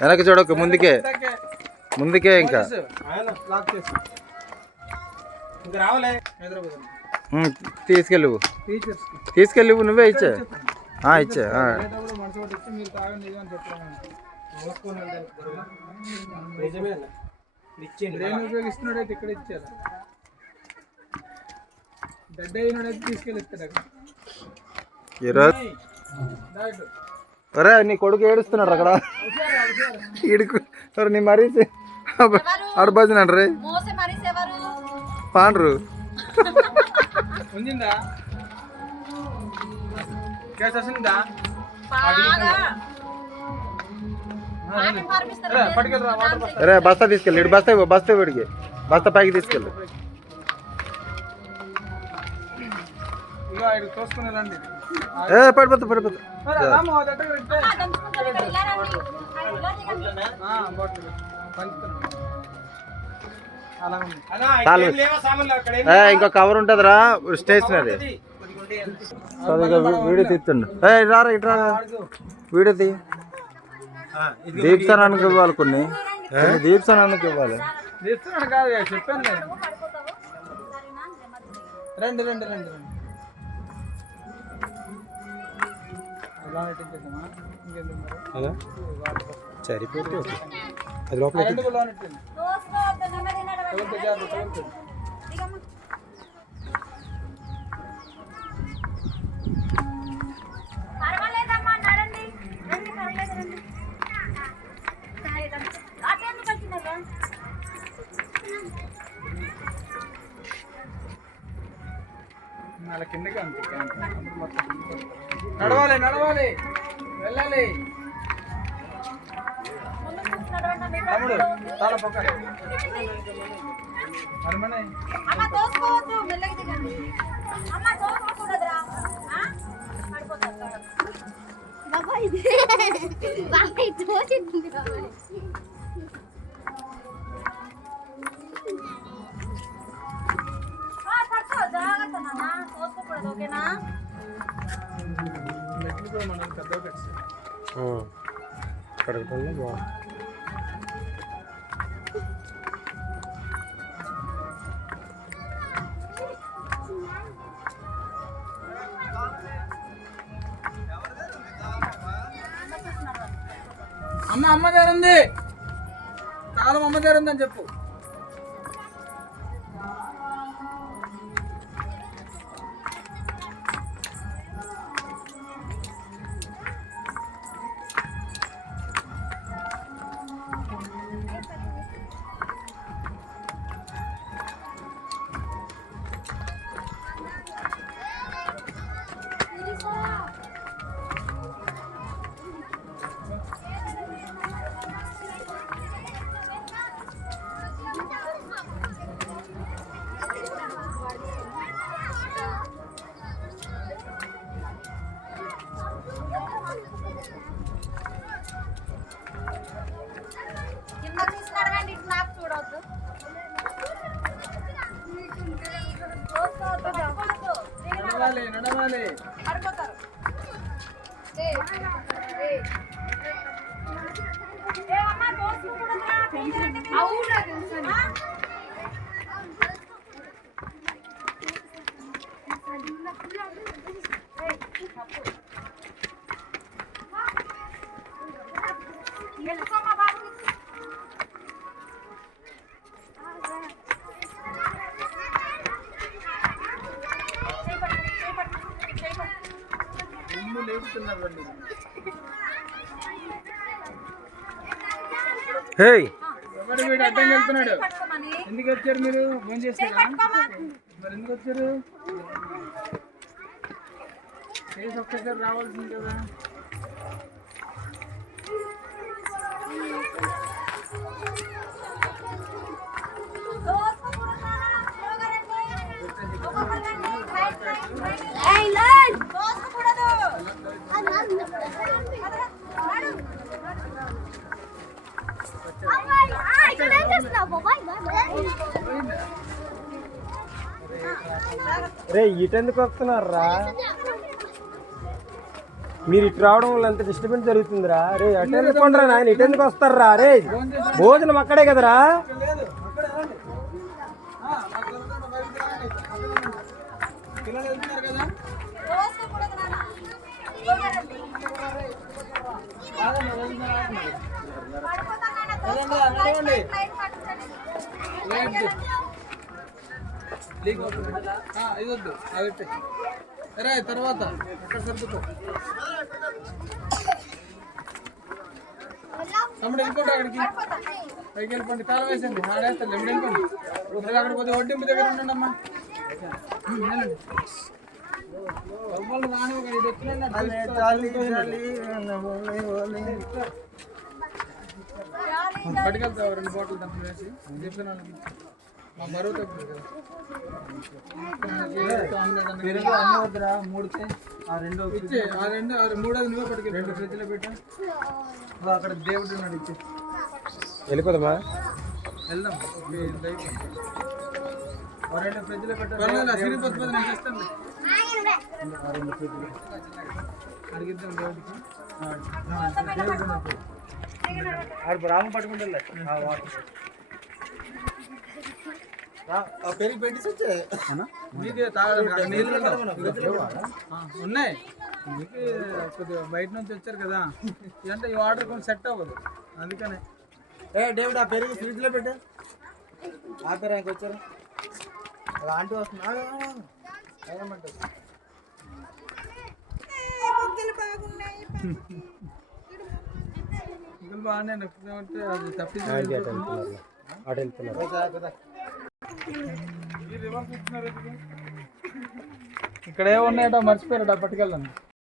వెనక్కి చూడకు, ముందుకే ముందుకే. ఇంకా తీసుకెళ్ళివు తీసుకెళ్ళివు, నువ్వే ఇచ్చే ఇచ్చే. ఉపయోగిస్తున్నాడైతే ఇక్కడ ఇచ్చారు, గడ్డ అయినాడైతే తీసుకెళ్ళిస్తాడు. అరే నీ కొడుకు ఏడుస్తున్నాడు అక్కడ, ఇడుకు నీ మరీ అడబోతున్నాడు రే పాండ్రు. ఉందా కేసు వస్తుందా? అరే బస్తా తీసుకెళ్ళి, ఇటు బస్తా బస్తా వీడికి, బస్తా పైకి తీసుకెళ్ళి. పడిపోతా పడిపోతా. ఇంకో కవర్ ఉంటుందిరా స్టేషనరీ. వీడియో తీస్తుండు. రారా ఇటు రా, వీడియో తీ. దీప్సనానికి ఇవ్వాలి, కొన్ని దీప్సనానికి ఇవ్వాలి. తీస్తున్నాడు కాదు చెప్పాను నేను. రండి రండి రండి రండి. సరిపోతే అది లోపల కిందకి నడవాలి నడవాలి వెళ్ళాలి. తమ్ముడు చాలా పక్క మనం పెద్ద కడగటంలో బాగుంది. అమ్మ అమ్మ దగ్గర ఉంది, తాళం అమ్మ దగ్గర ఉందని చెప్పు. నడవాలి నడవాలి. ఎవరు వీడు అడ్డం వెళ్తున్నాడు? ఎందుకు వచ్చారు మీరు? ఫోన్ చేస్తారా? మరి ఎందుకు వచ్చారు? కేసు ఒక్కసారి రావాల్సింది కదా. రే ఇటెందుకు వస్తున్నారా? మీరు ఇటు రావడం వల్ల ఎంత డిస్టర్బెన్స్ జరుగుతుందిరా. రే అటు వెళ్ళిపోండిరా నాయన, ఇటు ఎందుకు వస్తారా? రే భోజనం అక్కడే కదరా. లేదు అక్కడే రండి. నాకు దొరకకుండా బయటికి రండి. పిల్లలు వెళ్తున్నారు కదా. ఆగండి, వెళ్తున్నారు, ఆగండి. నడవండి. లీక్ అవుతుంది. ఇది వద్దు, అది పెట్టే. రే తర్వాత ఎక్కడ సర్దుకో. తమ్ముడు వెళ్ళిపోండి అక్కడికి, పైకి వెళ్ళిపోండి. తాళం వేసండి, ఆడేస్తారు. ఎప్పుడు వెళ్ళిపోండి. మీరు అక్కడ కొద్దిగా ఒడ్డింపు దగ్గర ఉండండి అమ్మా. బొమ్మలు రాని ఒక ఇది వచ్చినండి. పట్టుకెళ్తావు 2 బాటిల్ తమ్ముడు వేసి చెప్పిన వాళ్ళకి. మా బరువు తగ్గుతుంది కదా. మూడితే ఆ రెండు ఇచ్చే, ఆ మూడోది నువ్వే పట్టుకెళ్ళి 2 ఫ్రిడ్జ్లో పెట్టా. అక్కడ దేవుడు ఉన్నాడు, ఇచ్చే. వెళ్ళిపోదామా? వెళ్దాం. 2 ఫ్రిడ్జ్లో పెట్టా. సిరిపోతుంది, నేను చేస్తాను. అడిగిద్దాం దేవుడికి. రామ పట్టుకుంటే పెరిగి పెట్టి మీకే తాగడానికి నీళ్ళు ఉన్నాయి. మీకు కొద్దిగా బయట నుంచి వచ్చారు కదా, అంటే ఈ వాటర్ కొంచెం సెట్ అవ్వదు, అందుకనే. డేవిడ్ ఆ పెరుగు ఫ్రిడ్జ్ లో పెట్టా. ఆపేరా ఇంకొచ్చారు, ఆంటీ వస్తుంది. ఇంకా బాగానే నొక్కుతామంటే అది తప్పించి అటు వెళ్తున్నారు. ఇక్కడ ఏమున్నాయట మర్చిపోయారట, పట్టుకెళ్ళండి.